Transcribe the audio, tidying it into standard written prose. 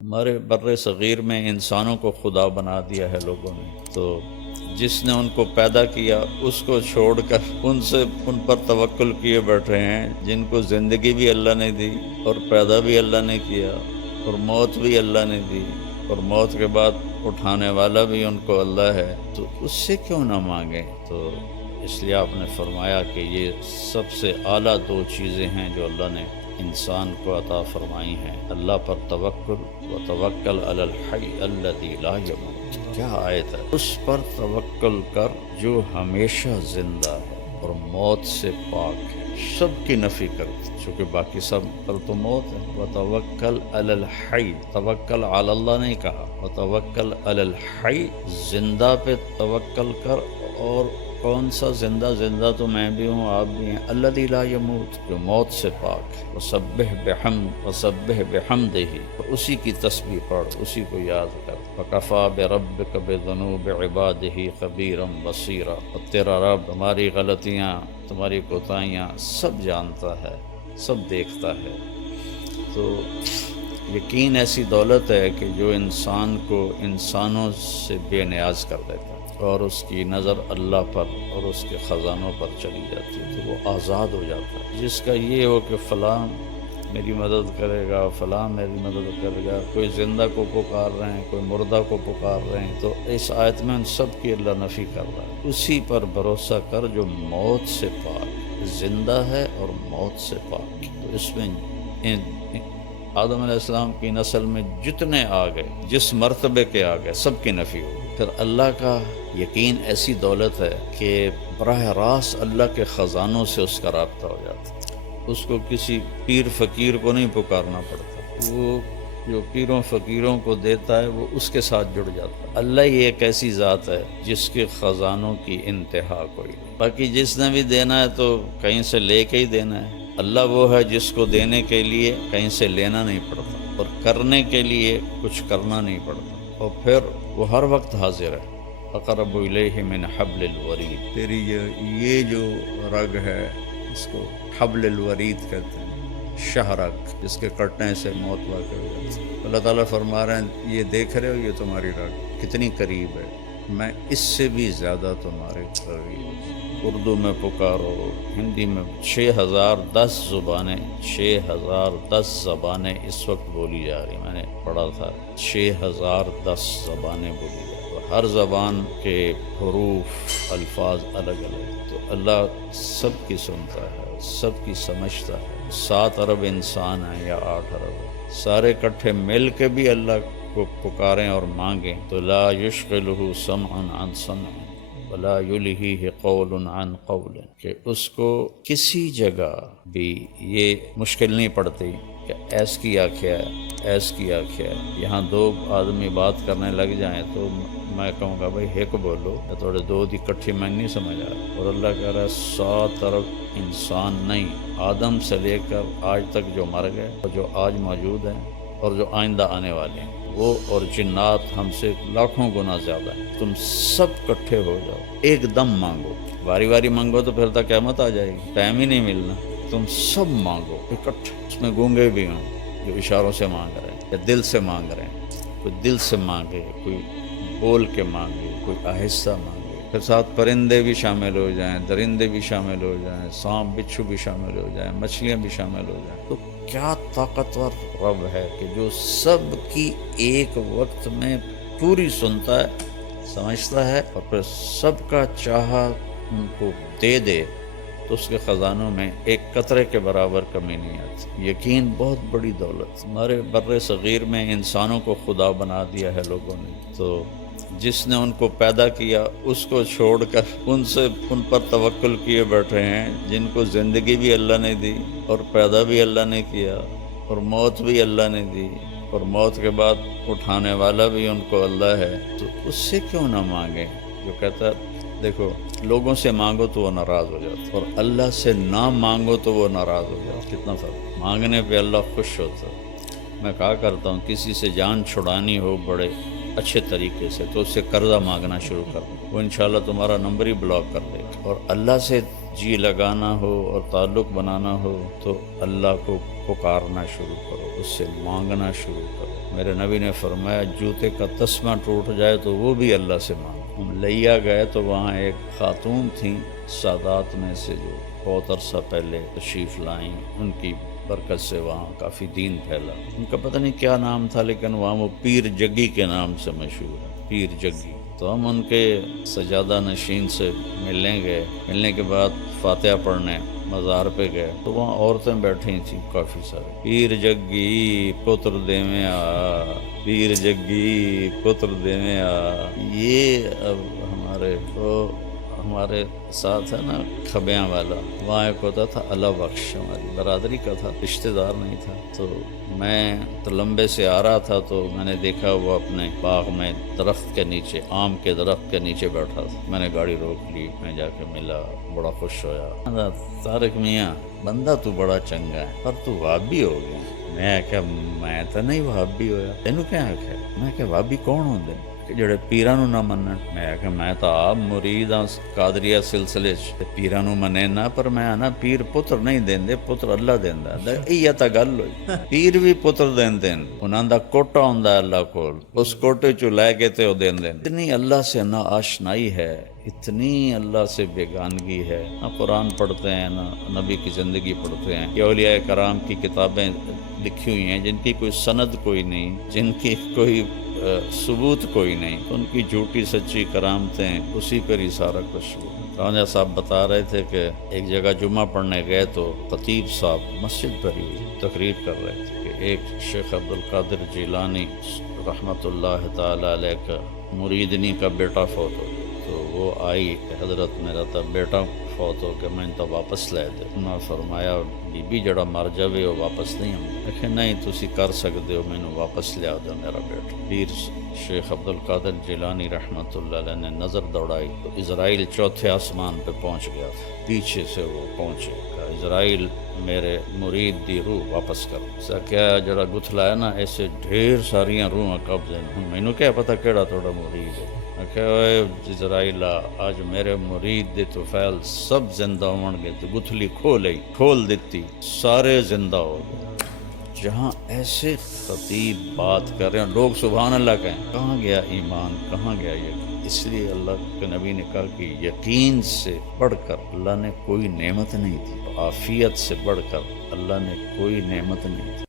ہمارے بر صغیر میں انسانوں کو خدا بنا دیا ہے لوگوں نے، تو جس نے ان کو پیدا کیا اس کو چھوڑ کر ان پر توکل کیے بیٹھے ہیں، جن کو زندگی بھی اللہ نے دی اور پیدا بھی اللہ نے کیا اور موت بھی اللہ نے دی اور موت کے بعد اٹھانے والا بھی ان کو اللہ ہے، تو اس سے کیوں نہ مانگیں؟ تو اس لیے آپ نے فرمایا کہ یہ سب سے اعلیٰ دو چیزیں ہیں جو اللہ نے انسان کو عطا فرمائی ہیں، اللہ پر توکل و توکل علی الحی الذی لا یموت۔ کیا آیت ہے! اس پر توکل کر جو ہمیشہ زندہ ہے اور موت سے پاک ہے، سب کی نفی کرتے چونکہ باقی سب پر تو موت ہے۔ وتوکل علی الحی، توکل علی اللہ نہیں کہا، وتوکل علی الحی، زندہ پہ توکل کر۔ اور کون سا زندہ؟ زندہ تو میں بھی ہوں، آپ بھی ہیں، الذی لا یموت، جو موت سے پاک ہے۔ وسبح بحمدہ، اسی کی تسبیح پڑھ، اسی کو یاد کر۔ وکفیٰ بربک بذنوب عبادہ خبیرا بصیرا، اور تیرا رب تمہاری غلطیاں، تمہاری کوتاہیاں سب جانتا ہے، سب دیکھتا ہے۔ تو یقین ایسی دولت ہے کہ جو انسان کو انسانوں سے بے نیاز کر دیتا ہے اور اس کی نظر اللہ پر اور اس کے خزانوں پر چلی جاتی ہے، تو وہ آزاد ہو جاتا ہے۔ جس کا یہ ہو کہ فلاں میری مدد کرے گا، فلاں میری مدد کرے گا، کوئی زندہ کو پکار رہے ہیں، کوئی مردہ کو پکار رہے ہیں، تو اس آیت میں ان سب کی اللہ نفی کر رہا ہے۔ اسی پر بھروسہ کر جو موت سے پاک، زندہ ہے اور موت سے پاک۔ تو اس میں آدم علیہ السلام کی نسل میں جتنے آ گئے، جس مرتبے کے آ گئے، سب کی نفی ہو گئی۔ پھر اللہ کا یقین ایسی دولت ہے کہ براہ راست اللہ کے خزانوں سے اس کا رابطہ ہو جاتا ہے۔ اس کو کسی پیر فقیر کو نہیں پکارنا پڑتا، وہ جو پیروں فقیروں کو دیتا ہے وہ اس کے ساتھ جڑ جاتا ہے۔ اللہ ہی ایک ایسی ذات ہے جس کے خزانوں کی انتہا کوئی نہیں، باقی جس نے بھی دینا ہے تو کہیں سے لے کے ہی دینا ہے۔ اللہ وہ ہے جس کو دینے کے لیے کہیں سے لینا نہیں پڑتا اور کرنے کے لیے کچھ کرنا نہیں پڑتا، اور پھر وہ ہر وقت حاضر ہے۔ اقرب الیہ من حبل الورید، تیری یہ جو رگ ہے اس کو حبل الورید کہتے ہیں، شہرک، جس کے کٹنے سے موت واقع ہو جاتی ہے۔ اللہ تعالیٰ فرما رہے ہیں یہ دیکھ رہے ہو یہ تمہاری رگ کتنی قریب ہے، میں اس سے بھی زیادہ تمہارے قریب ہوں۔ اردو میں پکارو، ہندی میں 6010 زبانیں، 6010 زبانیں اس وقت بولی جا رہی، میں نے پڑھا تھا 6010 زبانیں بولی جا رہی، ہر زبان کے حروف، الفاظ الگ الگ، تو اللہ سب کی سنتا ہے، سب کی سمجھتا ہے۔ 7 ارب انسان ہیں یا 8 ارب ہیں، سارے کٹھے مل کے بھی اللہ کو پکاریں اور مانگیں تو لا یشغلہ سمع عن سمع ولا یلہیہ قول عن قول، کہ اس کو کسی جگہ بھی یہ مشکل نہیں پڑتی کہ ایس کیا کیا ہے، ایس کیا کیا ہے۔ یہاں 2 آدمی بات کرنے لگ جائیں تو میں کہوں گا بھائی ایک بولو، یا تھوڑے 2 دی کٹھی میں نہیں سمجھ آ رہا، اور اللہ کہہ رہا ہے 100 ارب انسان نہیں، آدم سے لے کر آج تک جو مر گئے اور جو آج موجود ہیں اور جو آئندہ آنے والے ہیں، وہ اور جنات ہم سے لاکھوں گنا زیادہ ہیں، تم سب کٹھے ہو جاؤ، ایک دم مانگو، باری باری مانگو تو پھر تک قیامت آ جائے گی، ٹائم ہی نہیں ملنا، تم سب مانگو اکٹھے۔ اس میں گونگے بھی ہوں جو اشاروں سے مانگ رہے ہیں یا دل سے مانگ رہے ہیں، کوئی دل سے مانگے، کوئی بول کے مانگے، کوئی آہستہ مانگے، پھر ساتھ پرندے بھی شامل ہو جائیں، درندے بھی شامل ہو جائیں، سانپ بچھو بھی شامل ہو جائیں، مچھلیاں بھی شامل ہو جائیں۔ تو کیا طاقتور رب ہے کہ جو سب کی ایک وقت میں پوری سنتا ہے، سمجھتا ہے، اور پھر سب کا چاہا ان کو دے دے، تو اس کے خزانوں میں ایک قطرے کے برابر کمی نہیں آتی۔ یقین بہت بڑی دولت۔ ہمارے بر صغیر میں انسانوں کو خدا بنا دیا ہے لوگوں نے، تو جس نے ان کو پیدا کیا اس کو چھوڑ کر ان پر توکل کیے بیٹھے ہیں، جن کو زندگی بھی اللہ نے دی اور پیدا بھی اللہ نے کیا اور موت بھی اللہ نے دی اور موت کے بعد اٹھانے والا بھی ان کو اللہ ہے، تو اس سے کیوں نہ مانگیں؟ جو کہتا ہے دیکھو لوگوں سے مانگو تو وہ ناراض ہو جاتا، اور اللہ سے نہ مانگو تو وہ ناراض ہو جاتا۔ کتنا فرق! مانگنے پہ اللہ خوش ہوتا ہے۔ میں کہا کرتا ہوں کسی سے جان چھڑانی ہو بڑے اچھے طریقے سے تو اس سے قرضہ مانگنا شروع کر دو، وہ انشاءاللہ تمہارا نمبر ہی بلاک کر دے گا۔ اور اللہ سے جی لگانا ہو اور تعلق بنانا ہو تو اللہ کو پکارنا شروع کرو، اس سے مانگنا شروع کرو۔ میرے نبی نے فرمایا جوتے کا تسمہ ٹوٹ جائے تو وہ بھی اللہ سے مانگو۔ ہم لیا گئے تو وہاں ایک خاتون تھیں سادات میں سے جو بہت عرصہ پہلے تشریف لائیں، ان کی برکت سے وہاں کافی دین پھیلا۔ ان کا پتہ نہیں کیا نام تھا لیکن وہاں وہ پیر جگی کے نام سے مشہور ہے، پیر جگی۔ تو ہم ان کے سجادہ نشین سے ملنے گئے، ملنے کے بعد فاتحہ پڑھنے مزار پہ گئے تو وہاں عورتیں بیٹھی تھیں کافی سارے۔ پیر جگی پتر دیویں آ، پیر جگی پتر دیویں آ۔ یہ اب ہمارے ساتھ ہے نا کھبیاں والا، وہاں ایک ہوتا تھا اللہ بخش، ہماری برادری کا تھا، رشتہ دار نہیں تھا۔ تو میں لمبے سے آ رہا تھا تو میں نے دیکھا وہ اپنے باغ میں درخت کے نیچے، آم کے درخت کے نیچے بیٹھا تھا۔ میں نے گاڑی روک لی، میں جا کے ملا، بڑا خوش ہویا۔ طارق میاں بندہ تو بڑا چنگا ہے پر تو وہابی ہو گیا۔ میں کہ میں تو نہیں وہابی ہویا، تینوں کیا آخیا؟ میں کہ وہابی کون ہوندے کہ جڑے پیراں نو نہ منن؟ میں تو آپ مرید ہاں قادریہ سلسلے چ، پیراں نو منے نہ، پر میں نا پیر پتر نہیں دیندے، پتر اللہ دیندا۔ یہ تا گل ہوئی، پیر بھی پتر دیندے ہیں، انہاں دا کوٹا ہوندا ہے اللہ کول، اس کوٹے چوں لے کے تے او دیندے۔ اتنی اللہ سے نا آشنائی ہے، اتنی اللہ سے بیگانگی ہے، نہ قرآن پڑھتے ہیں نہ نبی کی زندگی پڑھتے ہیں۔ یہ اولیاء کرام کی کتابیں لکھی ہوئی ہیں جن کی کوئی سند کوئی نہیں، جن کی کوئی ثبوت کوئی نہیں، ان کی جھوٹی سچی کرامتیں، اسی پر ہی سارا کچھ ہوا۔ رانجہ صاحب بتا رہے تھے کہ ایک جگہ جمعہ پڑھنے گئے تو خطیب صاحب مسجد بھری ہوئی تقریر کر رہے تھے کہ ایک شیخ عبدالقادر جیلانی رحمۃ اللہ تعالی علیہ کا مریدنی کا بیٹا فوت ہو گیا۔ تو وہ آئی کہ حضرت میرا تا بیٹا فوت ہو کے میں تو واپس لے دے۔ انہوں نے فرمایا بی بی جڑا مر جاوے وہ واپس نہیں ہوں گے۔ نہیں تسی کر سکتے ہو، میں نے واپس لیا دو میرا بیٹا۔ پیر شیخ عبدالقادر جیلانی رحمۃ اللہ علیہ نے نظر دوڑائی تو اسرائیل چوتھے آسمان پہ پہنچ گیا تھا، پیچھے سے وہ پہنچے گا۔ اسرائیل میرے مرید دی روح واپس کر سا کیا جڑا گتھلا ہے نا، ایسے ڈھیر ساریاں روحاں قبضے ہیں، میں نے کیا پتہ کیڑا تھوڑا مرید ہے۔ میں کہا اے اسرائیل آج میرے مرید دے تو فیل سب زندہ ہون گے، تو گتھلی کھول دیتی، سارے زندہ ہو گئے۔ جہاں ایسے خطیب بات کر رہے ہیں لوگ سبحان اللہ کہیں، کہاں گیا ایمان، کہاں گیا یقین؟ اس لیے اللہ کے نبی نے کہا کہ یقین سے بڑھ کر اللہ نے کوئی نعمت نہیں دی، عافیت سے بڑھ کر اللہ نے کوئی نعمت نہیں دی۔